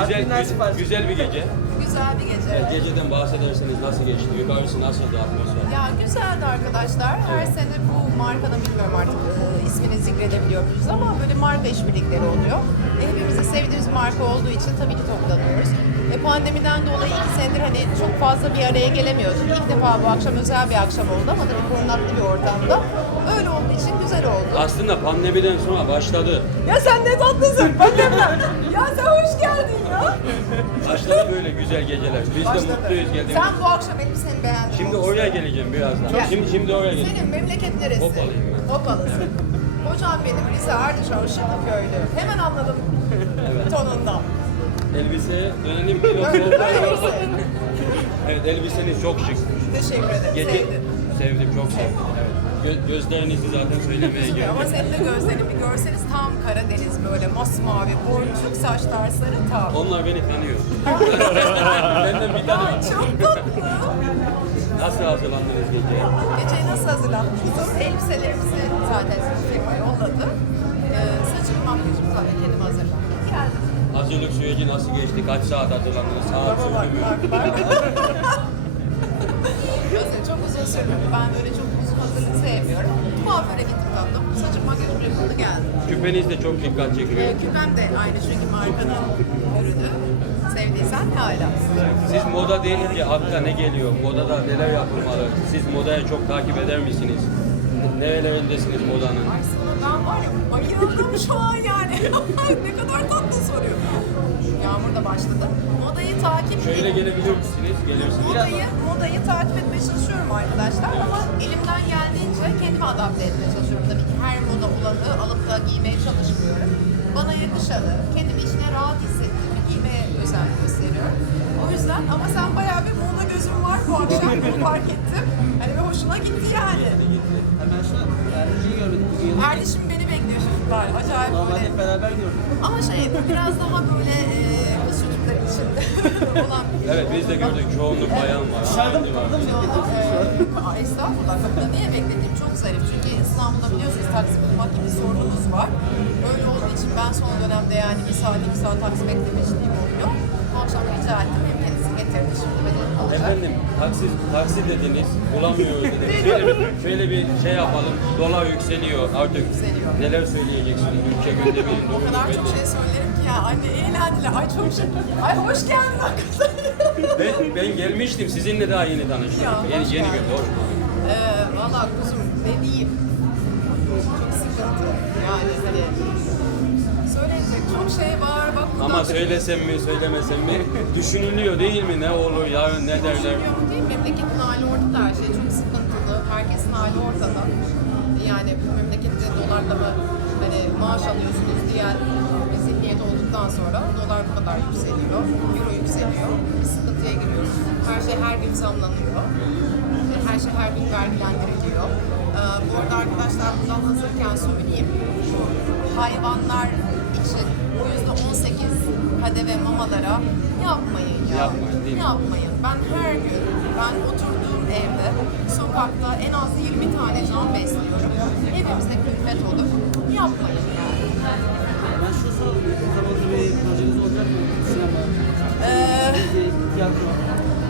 Güzel, güzel, sipariş. güzel bir gece. Güzel bir gece. Evet, Geceden bahsederseniz nasıl geçti? Yukarısı nasıldı atmosfer? Ya güzeldi arkadaşlar. Her sene bu markanın bilmiyorum artık e, ismini zikredebiliyor muyuz ama böyle marka işbirlikleri oluyor. E, hepimiz de sevdiğimiz marka olduğu için tabii ki toplanıyoruz. E, pandemiden dolayı iki senedir hani çok fazla bir araya gelemiyorduk. İlk defa bu akşam özel bir akşam oldu ama tabii korunaklı bir ortamda. Öyle olduğu için güzel oldu. Aslında pandemiden sonra başladı. Ya sen ne tatlısın. Pandemiden. ya sen hoş geldin ya. Başladı böyle güzel geceler. Biz de Başladı. mutluyuz geldiğimiz Sen bu akşam elbiseni beğendin. Şimdi olsun. oraya geleceğim birazdan. Gel. Şimdi şimdi oraya geleceğim. Senin memleket neresi? Hopalıyım ben. Hopalısın. Hocam benim Rize Ardışan Şıklıköylü. Hemen anladım tonundan. Elbise dönelim mi yoksa Evet elbiseniz çok şık. Teşekkür ederim. Gece Sevdim. sevdim çok sevdim. Evet. Gö- gözlerinizi zaten söylemeye gerek Ama senin de gözlerini bir görseniz tam Karadeniz böyle masmavi, boncuk saçlar, sarı tam. Onlar beni tanıyor. Benden bir tane Ay çok tatlı. Nasıl hazırlandınız geceye? Geceyi nasıl hazırlanmıştım? Elbiselerimizi zaten firma yolladı. Ee, saçım, makyajım zaten kendim hazırladım. Geldim. Hazırlık süreci nasıl geçti? Kaç saat hazırlandınız? Saat sürdü mü? Öyle çok uzun sürmedi. Ben böyle çok uzun hazırlık sevmiyorum. Kuaföre gittim tatlım. Saçım makyajım yapıldı geldim. Küpeniz de çok dikkat çekiyor. Ee, küpem de aynı çünkü markanın ürünü. Sevdiysen hala. Siz moda deyince akla ne geliyor? Modada neler yapılmalı? Siz modayı çok takip eder misiniz? Nerelerindesiniz modanın? Ay sana ben var ya bayıldım şu an yani. ne kadar tatlı soruyor. Yağmur da başladı. Modayı takip Şöyle gelebilir misiniz? Gelirsiniz. Modayı, modayı takip etmeye çalışıyorum arkadaşlar ama elimden geldiğince kendimi adapte etmeye çalışıyorum. Tabii ki her moda olanı alıp da giymeye çalışmıyorum. Bana yakışanı, kendimi içine rahat hissettiğimi giymeye özen gösteriyorum. O yüzden ama sen bayağı bir moda gözün var bu akşam bunu fark ettim. Hani ve hoşuna gitti yani. Hemen şu an bugün beni bekliyor çocuklar. Acayip Normalde böyle. hep beraber gördük. Ama şey biraz daha böyle e, için olan bir Evet biz de gördük çoğunluk bayan var. Dışarıda mı var. Aa, Estağfurullah. Kapıda niye beklediğim çok zarif. Çünkü İstanbul'da biliyorsunuz taksi bulmak gibi sorunumuz var. Öyle olduğu için ben son dönemde yani bir saat iki saat taksi beklemişliğim oluyor. Bu akşam rica ettim. Hem getirdi şimdi beni alacak. Efendim taksi, taksi dediniz, bulamıyoruz dediniz. Şöyle, bir- şöyle bir şey yapalım, dolar yükseliyor artık. Yükseliyor. Neler söyleyeceksiniz ülke gündemin O kadar çok şey söylerim ki ya. Anne eğlendiler. Ay çok şükür. Ay hoş geldin arkadaşlar. Ben, ben gelmiştim, sizinle daha yeni tanıştım. Ya, yeni yeni geldin. hoş. Ee, Valla kuzum ne diyeyim. Çok sıkıntı. Yani hani söylenecek çok şey var. Bak Ama da- söylesem mi, söylemesem mi düşünülüyor değil mi? Ne olur, yarın ne derler? Mu değil mi? Memleketin hali ortada her şey çok sıkıntılı. Herkesin hali ortada. Yani bu memlekette dolarla mı hani maaş alıyorsunuz diyen bir zihniyet olduktan sonra dolar bu kadar yükseliyor. Euro yükseliyor. Bir sıkıntıya giriyoruz. Her şey her gün zamlanıyor. E, Her şey her gün vergilendiriliyor. Ee, bu arada arkadaşlar buradan hazırken söyleyeyim. Şu hayvanlar için bu yüzde 18 kadeve mamalara yapmayın ya. Yapmayın, değil mi? Yapmayın. Ben her gün, ben oturduğum evde, sokakta en az 20 tane can besliyorum. Evimizde külfet olur. Yapmayın yani. Ben şu soralım. Yakın zamanda bir projeniz olacak mı? Sinema, Ee.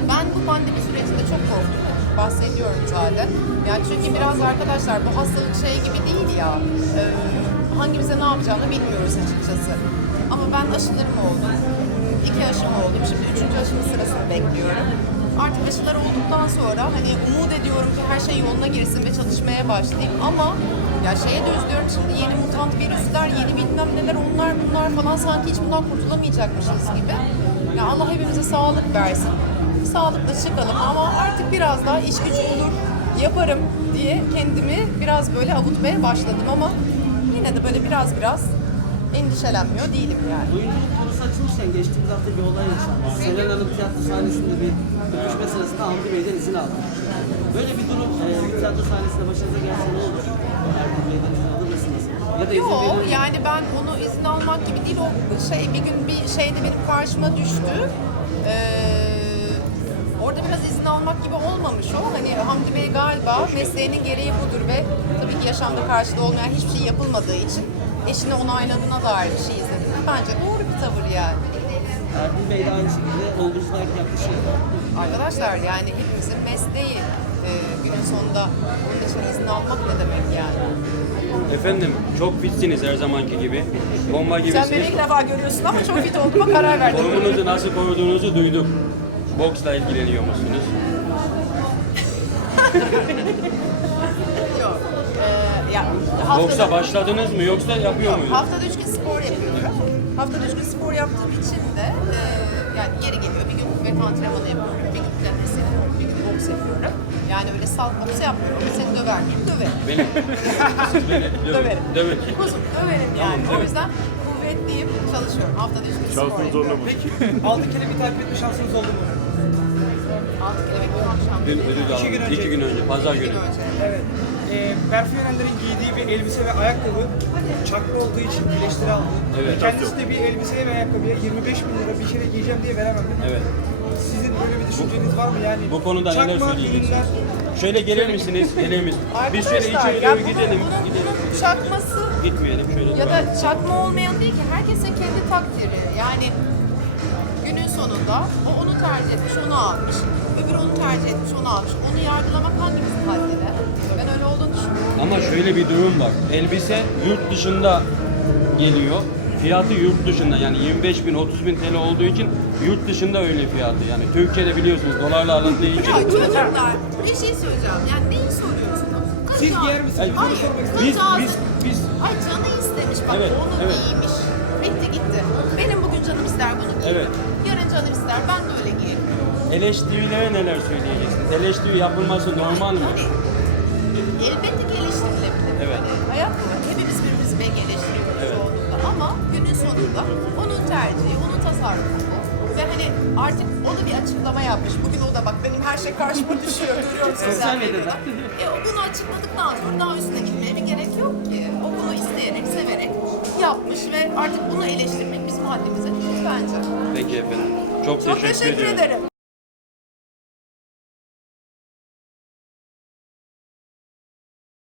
Ben bu pandemi sürecinde çok korktum. Bahsediyorum zaten. Yani çünkü biraz arkadaşlar bu hastalık şey gibi değil ya. E, yapacağını bilmiyoruz açıkçası. Ama ben aşılarım oldum. İki aşım oldum. Şimdi üçüncü aşımın sırasını bekliyorum. Artık aşılar olduktan sonra hani umut ediyorum ki her şey yoluna girsin ve çalışmaya başlayayım. Ama ya şeye de üzülüyorum şimdi yeni mutant virüsler, yeni bilmem neler onlar bunlar falan sanki hiç bundan kurtulamayacakmışız gibi. Ya Allah hepimize sağlık versin sağlıklı çıkalım ama artık biraz daha iş gücü olur, yaparım diye kendimi biraz böyle avutmaya başladım ama yine de böyle biraz biraz endişelenmiyor değilim yani. Oyunculuk konusu açılmışken geçtiğimiz hafta bir olay yaşandı. Selen Hanım tiyatro sahnesinde bir öpüşme sırasında Hamdi Bey'den izin aldı. Böyle bir durum e, tiyatro sahnesinde başınıza gelse ne olur? Erkan Bey'den izin alır mısınız? Ya da izin Yok verir mi? yani ben onu izin almak gibi değil o şey bir gün bir şeyde benim karşıma düştü. Ee, orada biraz izin almak gibi olmamış o. Hani Hamdi Bey galiba mesleğinin gereği budur ve tabii ki yaşamda karşılığı olmayan hiçbir şey yapılmadığı için eşini onayladığına dair bir şey izledim. Bence doğru bir tavır yani. Erbil Bey de aynı şekilde olguculuğa yaklaşıyor. Arkadaşlar yani hepimizin mesleği. Ee, günün sonunda bunun için izin almak ne demek yani? Efendim çok fitsiniz her zamanki gibi. Bomba Sen beni gibisiniz. ilk defa görüyorsun ama çok fit olduğuma karar verdim. Formunuzu nasıl koruduğunuzu duyduk. Boksla ilgileniyor musunuz? Yok. Ee, ya, haftada, Boksa başladınız mı yoksa yapıyor muydunuz? haftada üç gün spor yapıyorum. Haftada üç gün spor yaptığım için de e, yani yeri geliyor bir gün kuvvet antrenmanı yapıyorum, bir gün pilates yapıyorum, bir gün boks yapıyorum. Yani öyle salt boks yapmıyorum. Seni döver miyim? Döverim. Beni, siz beni dövün. Döverim. Dövün. Kuzum döverim yani. Tamam, o yüzden kuvvetliyim, çalışıyorum. Haftada üç gün spor Şansınız yapıyorum. zorla mı? Peki altı kere bir takip etme şansınız oldu mu? Dün ödül İki gün aldım. önce. İki gün önce. Pazar günü. Evet. Ee, Berfi Yenerler'in giydiği bir elbise ve ayakkabı çakma olduğu için birleştiri aldı. Evet. Kendisi de bir elbiseye ve ayakkabıya 25 bin lira bir kere giyeceğim diye veremem. Evet. Sizin böyle bir düşünceniz var mı? Yani Bu konuda neler çakma söyleyeceksiniz? ürünler Şöyle gelir misiniz? Gelir misiniz? Biz şöyle Arkadaşlar, içeri ya doğru bunun- gidelim. bunun- Gidelim. çakması Gitmeyelim şöyle. Ya da çakma olmayan değil ki herkesin kendi takdiri. Yani sonunda o onu tercih etmiş, onu almış. Öbürü onu tercih etmiş, onu almış. Onu yargılamak hangimizin haddine? Ben öyle olduğunu düşünüyorum. Ama şöyle bir durum var. Elbise yurt dışında geliyor. Fiyatı yurt dışında yani 25 bin 30 bin TL olduğu için yurt dışında öyle fiyatı. Yani Türkiye'de biliyorsunuz dolarla alındığı için. Ya çocuklar bir şey söyleyeceğim. Yani neyi soruyorsunuz? Kız Siz giyer misiniz? Hayır. Biz biz biz Ay canı istemiş bak Evet, onu evet. giymiş. Bitti gitti. Benim bugün canım ister bunu giyin. Evet. Canım ister ben de öyle giyeyim. eleştirilere neler söyleyeceksiniz? Eleştiri yapılması normal mi? Hani elbette ki eleştirilebilir. Evet. Hani hayat bu. Hepimiz birbirimizi belki eleştiriyoruz Evet. çoğunlukla ama günün sonunda onun tercihi, onun tasarrufu bu. Ve hani artık o da bir açıklama yapmış. Bugün o da bak benim her şey karşıma düşüyor. Görüyorum sosyal medyada. E bunu açıkladıktan sonra daha üstüne gitmeye bir gerek yok ki. O bunu isteyerek, severek yapmış ve artık bunu eleştirmek bizim haddimize değil bence. Peki efendim. Çok, Çok teşekkür ediyorum. ederim.